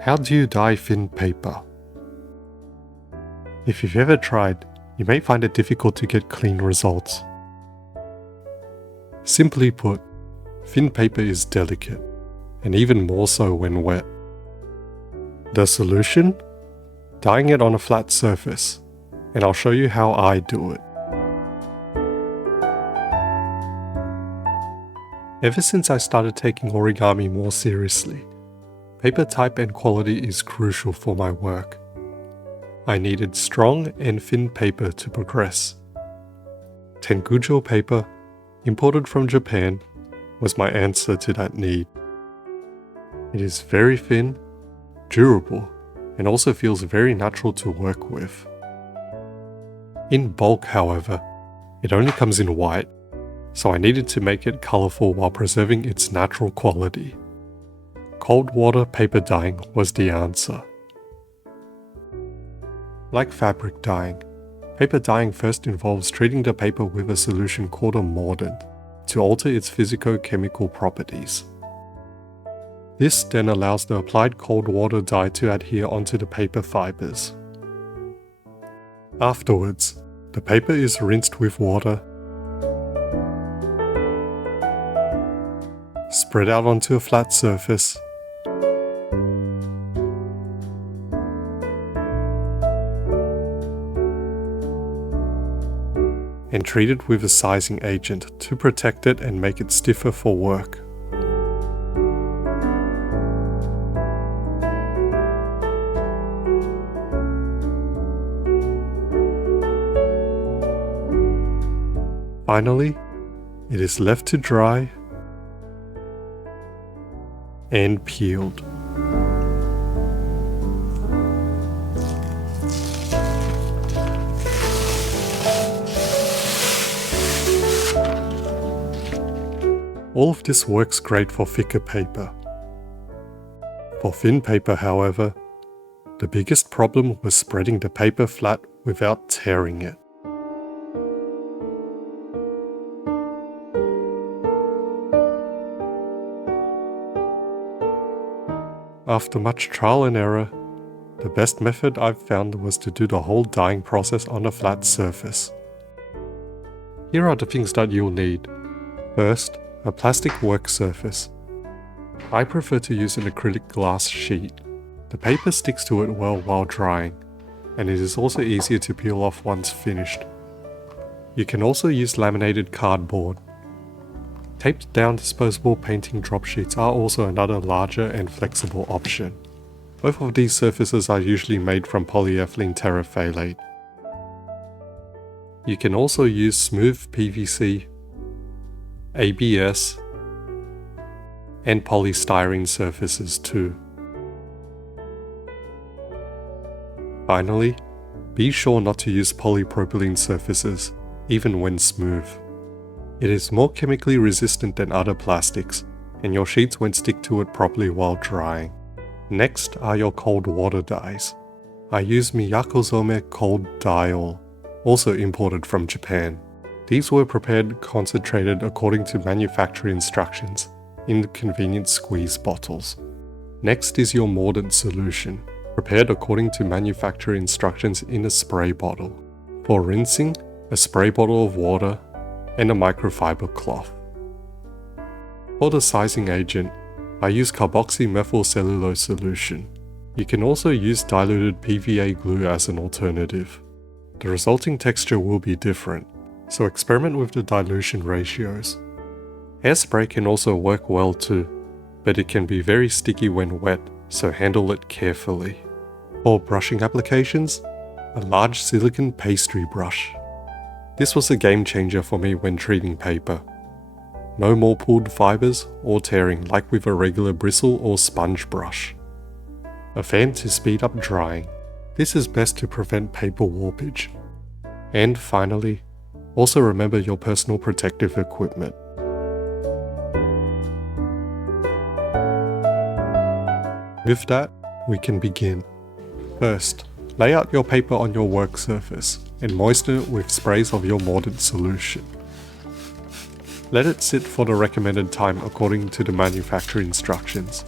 How do you dye thin paper? If you've ever tried, you may find it difficult to get clean results. Simply put, thin paper is delicate, and even more so when wet. The solution? Dyeing it on a flat surface, and I'll show you how I do it. Ever since I started taking origami more seriously, paper type and quality is crucial for my work. I needed strong and thin paper to progress. Tenkujo paper, imported from Japan, was my answer to that need. It is very thin, durable, and also feels very natural to work with. In bulk, however, it only comes in white, so I needed to make it colorful while preserving its natural quality. Cold water paper dyeing was the answer. Like fabric dyeing, paper dyeing first involves treating the paper with a solution called a mordant to alter its physico-chemical properties. This then allows the applied cold water dye to adhere onto the paper fibers. Afterwards, the paper is rinsed with water, spread out onto a flat surface, and treated with a sizing agent to protect it and make it stiffer for work. Finally, it is left to dry and peeled. All of this works great for thicker paper. For thin paper, however, the biggest problem was spreading the paper flat without tearing it. After much trial and error, the best method I've found was to do the whole dyeing process on a flat surface. Here are the things that you'll need. First, a plastic work surface. I prefer to use an acrylic glass sheet. The paper sticks to it well while drying, and it is also easier to peel off once finished. You can also use laminated cardboard. Taped down disposable painting drop sheets are also another larger and flexible option. Both of these surfaces are usually made from polyethylene terephthalate. You can also use smooth PVC, ABS, and polystyrene surfaces too. Finally, be sure not to use polypropylene surfaces, even when smooth. It is more chemically resistant than other plastics, and your sheets won't stick to it properly while drying. Next are your cold water dyes. I use Miyakozome cold dye oil, also imported from Japan. These were prepared concentrated according to manufacturer instructions in convenient squeeze bottles. Next is your mordant solution, prepared according to manufacturer instructions in a spray bottle. For rinsing, a spray bottle of water and a microfiber cloth. For the sizing agent, I use carboxymethylcellulose solution. You can also use diluted PVA glue as an alternative. The resulting texture will be different, so experiment with the dilution ratios. Hairspray can also work well too, but it can be very sticky when wet, so handle it carefully. For brushing applications, a large silicone pastry brush. This was a game changer for me when treating paper. No more pulled fibers or tearing like with a regular bristle or sponge brush. A fan to speed up drying. This is best to prevent paper warpage. And finally, also remember your personal protective equipment. With that, we can begin. First, lay out your paper on your work surface and moisten it with sprays of your mordant solution. Let it sit for the recommended time according to the manufacturer instructions.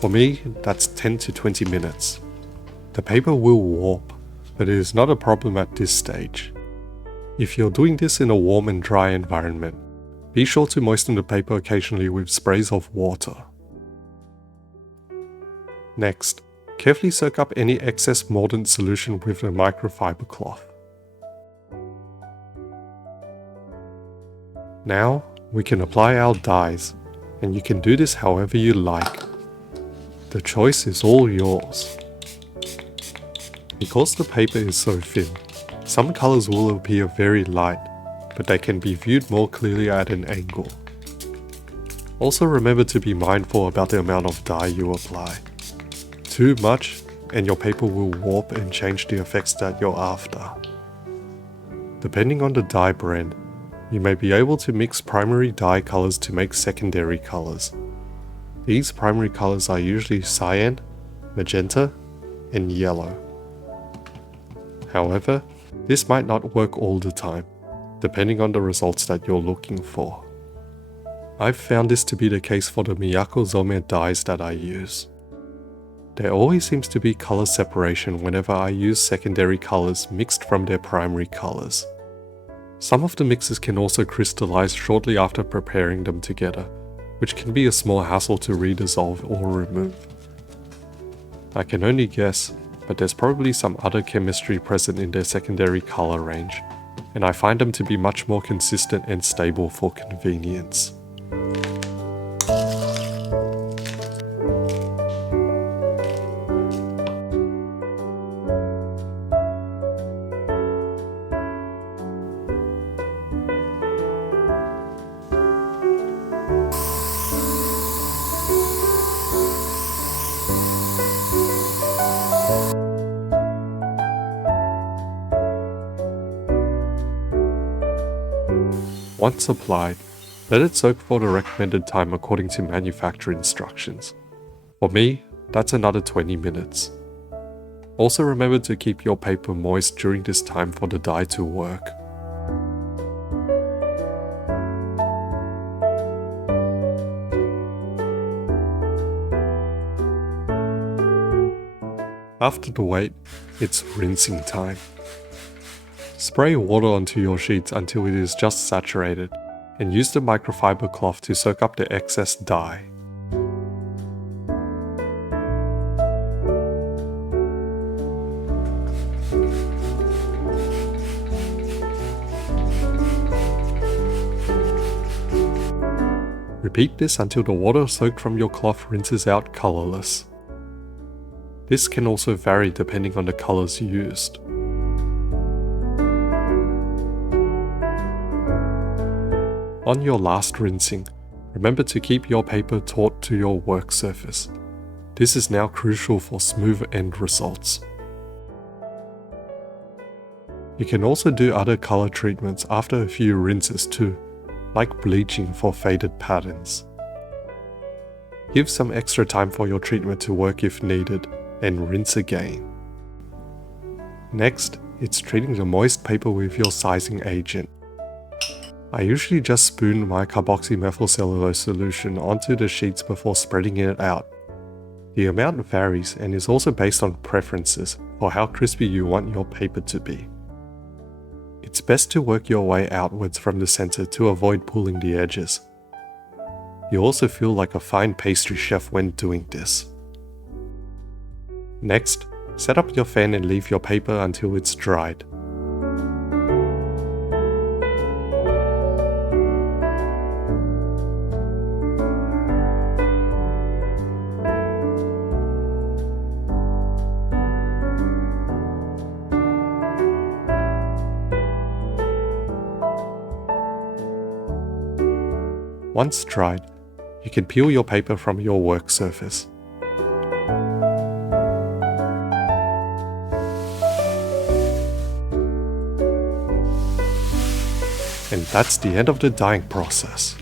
For me, that's 10 to 20 minutes. The paper will warp, but it is not a problem at this stage. If you're doing this in a warm and dry environment, be sure to moisten the paper occasionally with sprays of water. Next, carefully soak up any excess mordant solution with a microfiber cloth. Now, we can apply our dyes, and you can do this however you like. The choice is all yours. Because the paper is so thin, some colors will appear very light, but they can be viewed more clearly at an angle. Also remember to be mindful about the amount of dye you apply. Too much, and your paper will warp and change the effects that you're after. Depending on the dye brand, you may be able to mix primary dye colors to make secondary colors. These primary colors are usually cyan, magenta, and yellow. However, this might not work all the time, depending on the results that you're looking for. I've found this to be the case for the Miyako Zome dyes that I use. There always seems to be color separation whenever I use secondary colors mixed from their primary colors. Some of the mixes can also crystallize shortly after preparing them together, which can be a small hassle to redissolve or remove. I can only guess, but there's probably some other chemistry present in their secondary color range, and I find them to be much more consistent and stable for convenience. Once applied, let it soak for the recommended time according to manufacturer instructions. For me, that's another 20 minutes. Also remember to keep your paper moist during this time for the dye to work. After the wait, it's rinsing time. Spray water onto your sheets until it is just saturated, and use the microfiber cloth to soak up the excess dye. Repeat this until the water soaked from your cloth rinses out colorless. This can also vary depending on the colors used. On your last rinsing, remember to keep your paper taut to your work surface. This is now crucial for smooth end results. You can also do other color treatments after a few rinses too, like bleaching for faded patterns. Give some extra time for your treatment to work if needed, and rinse again. Next, it's treating the moist paper with your sizing agent. I usually just spoon my carboxymethylcellulose solution onto the sheets before spreading it out. The amount varies and is also based on preferences for how crispy you want your paper to be. It's best to work your way outwards from the center to avoid pulling the edges. You also feel like a fine pastry chef when doing this. Next, set up your fan and leave your paper until it's dried. Once dried, you can peel your paper from your work surface. And that's the end of the dyeing process.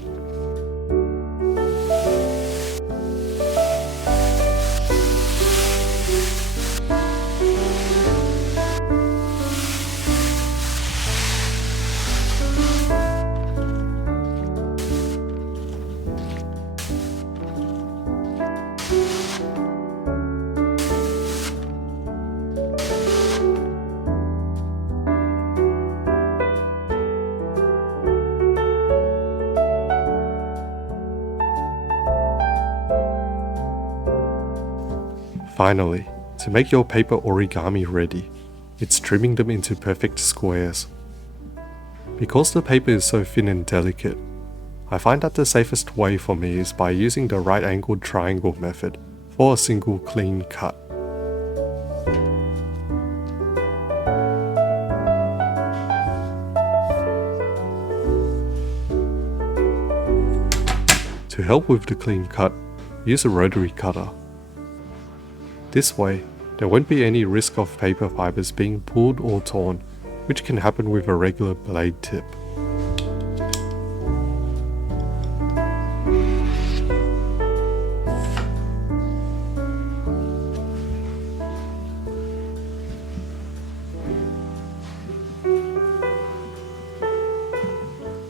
Finally, to make your paper origami ready, it's trimming them into perfect squares. Because the paper is so thin and delicate, I find that the safest way for me is by using the right-angled triangle method for a single clean cut. To help with the clean cut, use a rotary cutter. This way, there won't be any risk of paper fibers being pulled or torn, which can happen with a regular blade tip.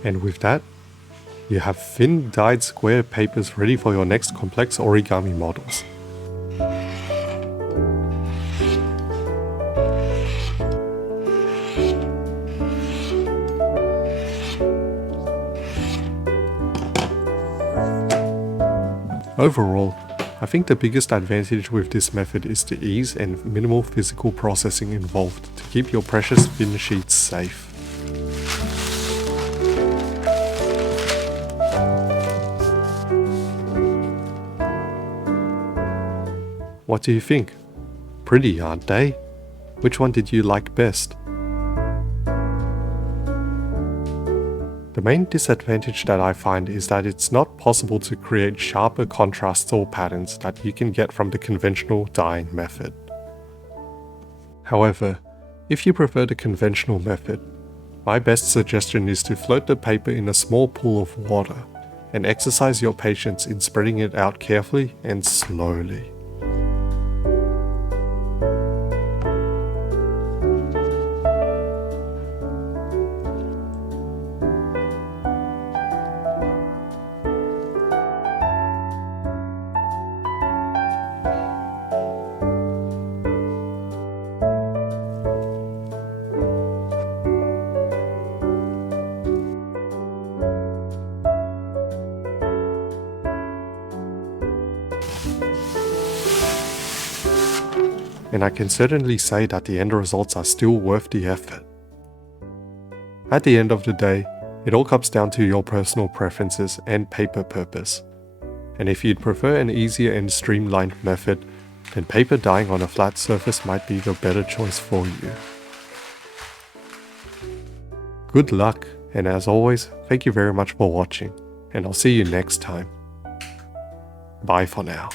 And with that, you have thin dyed square papers ready for your next complex origami models. Overall, I think the biggest advantage with this method is the ease and minimal physical processing involved to keep your precious thin sheets safe. What do you think? Pretty, aren't they? Which one did you like best? The main disadvantage that I find is that it's not possible to create sharper contrasts or patterns that you can get from the conventional dyeing method. However, if you prefer the conventional method, my best suggestion is to float the paper in a small pool of water and exercise your patience in spreading it out carefully and slowly. And I can certainly say that the end results are still worth the effort. At the end of the day, it all comes down to your personal preferences and paper purpose. And if you'd prefer an easier and streamlined method, then paper dyeing on a flat surface might be the better choice for you. Good luck, and as always, thank you very much for watching, and I'll see you next time. Bye for now.